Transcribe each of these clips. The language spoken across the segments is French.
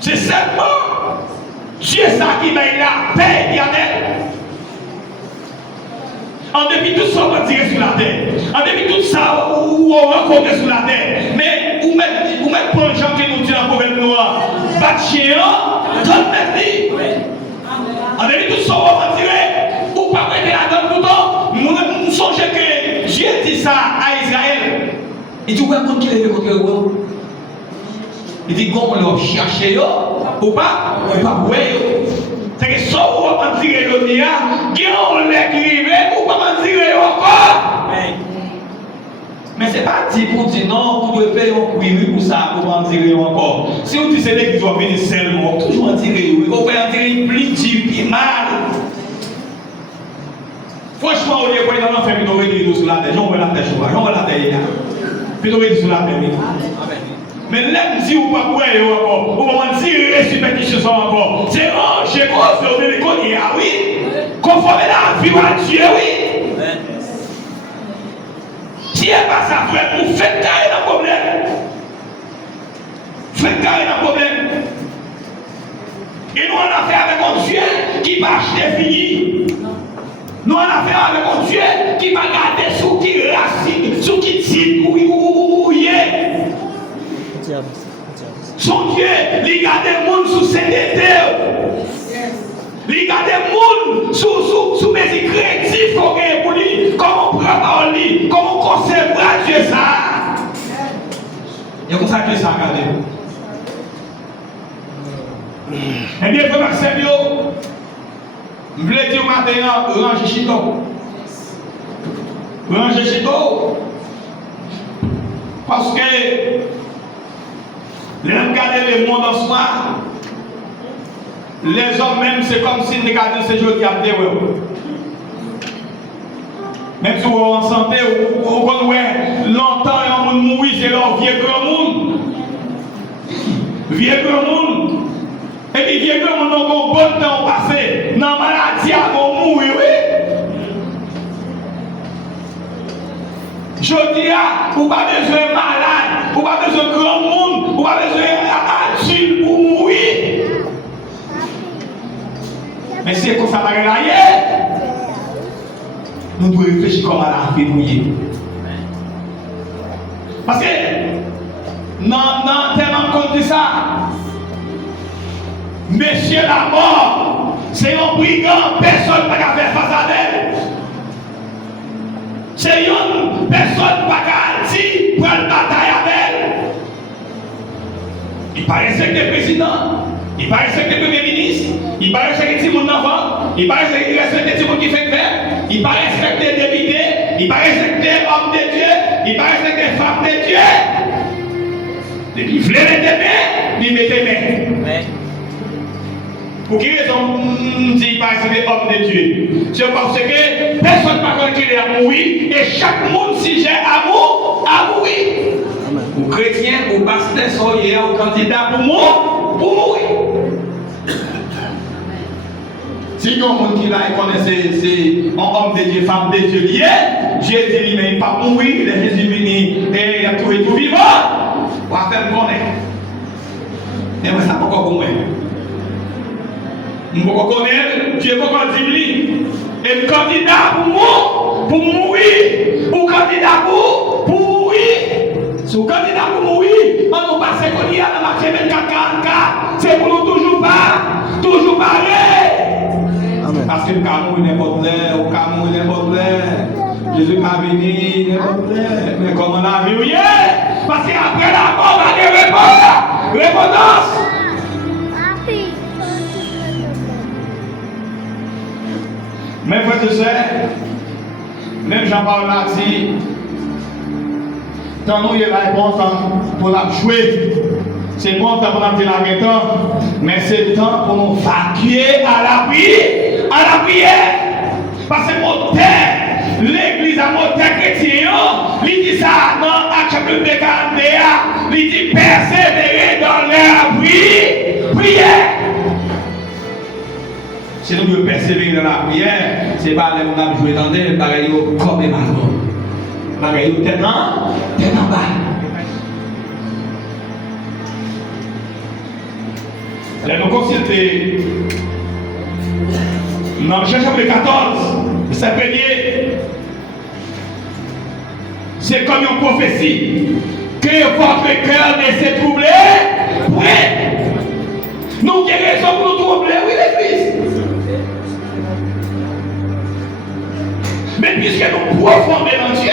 C'est seulement Dieu ça qui m'a la paix éternelle. En dépit de tout ça, on va tirer sur la terre. En dépit de tout ça, on va rencontrer sur la terre. Mais où mettre pour les gens qui nous disent dans le proverbe noir, bat chien, donne merci. En dépit de tout ça, on va tirer. Ou pas prêter la donne tout le temps. Nous songeons que Dieu dit ça à Israël. Il dit, ouais, quand il est contre eux. Il dit, qu'on leur cherche, ou pas, ouais. C'est que ça, on va tirer le nia, qui on l'écrivait, ou pas tirer encore. Mais c'est pas dit pour dire non, vous devez payer un prix pour ça, pour en tirer encore. Si vous dites que l'église doit venir seulement, toujours en tirer, oui. On peut en tirer plus dur, plus mal. Franchement, on est dans l'enfer, puis on va dire sur la tête. J'en vais la tête, j'en vais la tête. Puis on va dire sur la tête. Mais là, si vous ne pouvez pas encore, vous ne tirer sur la question encore. C'est ranger, qu'on fait les conneries, oui. Conformer la vie à Dieu, oui. Si elle passe à frère, vous faites carré dans le problème. Faites carré dans le problème. Et nous, on a fait avec un Dieu qui va acheter fini. Nous, on a fait avec un Dieu qui va garder sous qui racine, sous qui tire, où il est. Son Dieu, il garde le monde sous ses déterres. Il garde le monde sous mes créatifs pour lui. Comment on prend par lui, comment on conserve Dieu ça. Et comme ça que ça a gardé. Eh bien, frère Maxime, je voulais dire maintenant, ranger Chito. Ranger Chito. Parce que les hommes regardent le monde en soi. Les hommes même, c'est comme s'ils regardaient ce jour qui a été. Même si vous êtes en santé, vous connaissez longtemps et on mourir, c'est leur vieux grand monde. Vieux grand monde. Et puis vieux grand monde, on a un bon temps passé. Dans la maladie, on mourir, oui. Je dis, vous n'avez pas besoin de malade, vous n'avez pas besoin de grand monde, vous n'avez pas besoin d'adulte pour mourir. Mais c'est comme ça, nous devons réfléchir comment la vie mouiller. Parce que, non, tellement compte de ça, Monsieur la mort, c'est un brigand, personne ne peut faire face à elle. C'est une personne qui n'a pas dit pour une bataille avec elle. Il paraît que le président, il paraît que le premier ministre, il paraît que le monde enfant, il paraît qu'il respecte le monde qui fait faire, il paraît respecter les députés, il paraît respecter les hommes de Dieu, il paraît respecter les femmes de Dieu. Et puis il voulait mettre des mains, il met des mains. Pour qui raison dit qu'il paraît respecter les hommes de Dieu? C'est parce que personne ne peut pas qu'il est à mourir et chaque monde si j'ai amour, à mourir. Aux chrétiens, aux pasteurs, soyez aux candidats pour mourir. Si il y a un monde qui là connaît c'est un homme de Dieu, femme de Dieu lié, Dieu dit lui, mais il ne pas mourir, il est Jésus venu et il a trouvé tout vivant. On va faire le connaître. Mais moi, ça ne peut pas connaître. Je ne peux pas connaître, Dieu ne peut pas dire lui. Et le candidat pour mourir, ou candidat pour mourir. Si vous candidat pour mourir, on nous passe qu'on y a dans la marché 24-44, c'est pour nous toujours pareil. Parce que le Cameroun n'est pas clair, au Cameroun n'est pas clair. Jésus a venu, n'est pas clair. Mais comment on a vu rien? Parce qu'après la mort, on a des réponses. Mes frères et sœurs, même Jean-Paul l'a dit, quand nous y est là, bon temps pour la jouer. C'est bon temps pour la guettant, mais c'est temps pour nous vaquer à la prière. Parce que mon terre, l'église à mon terre chrétien, il dit ça dans Acte chapitre 41, il dit persévérer dans la prière. Si nous devons persévérer dans la prière, c'est pas là où on a joué dans des bagailles comme des marrons. Bagailles tellement bas. Là, nous consultons dans Jean chapitre 14, verset 1er. C'est comme une prophétie que votre cœur ne s'est troublé. Ouais. Nous avons raison pour nous troubler, oui, l'Église. Mais puisque nous profondons dans Dieu,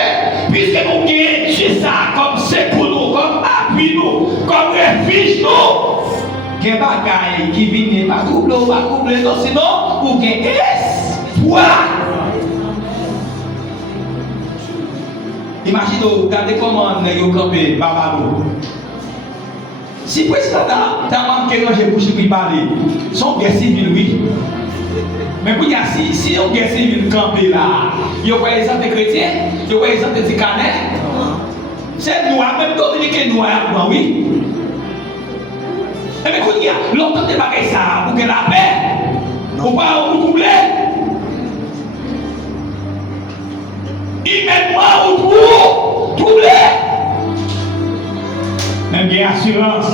puisque nous gagnons ça comme secours nous, comme appui nous, comme refuge nous, il y a des bagailles qui viennent pas troubler, non, sinon, vous gagnez espoir. Imaginez, regardez comment nous avons campé, Babalo. Si le président a manqué de bouche pour parler, son guerre civile, oui. Mais pour dire, si on guerre civile campé là, il y a par exemple des chrétiens, il y a par exemple des canets, c'est noir, même communiquer noir, oui. Et bien, quand il y a longtemps de bagages ça, pour que la paix, pour pas vous troubler. Immédiatement, vous troublez. Même bien assurance.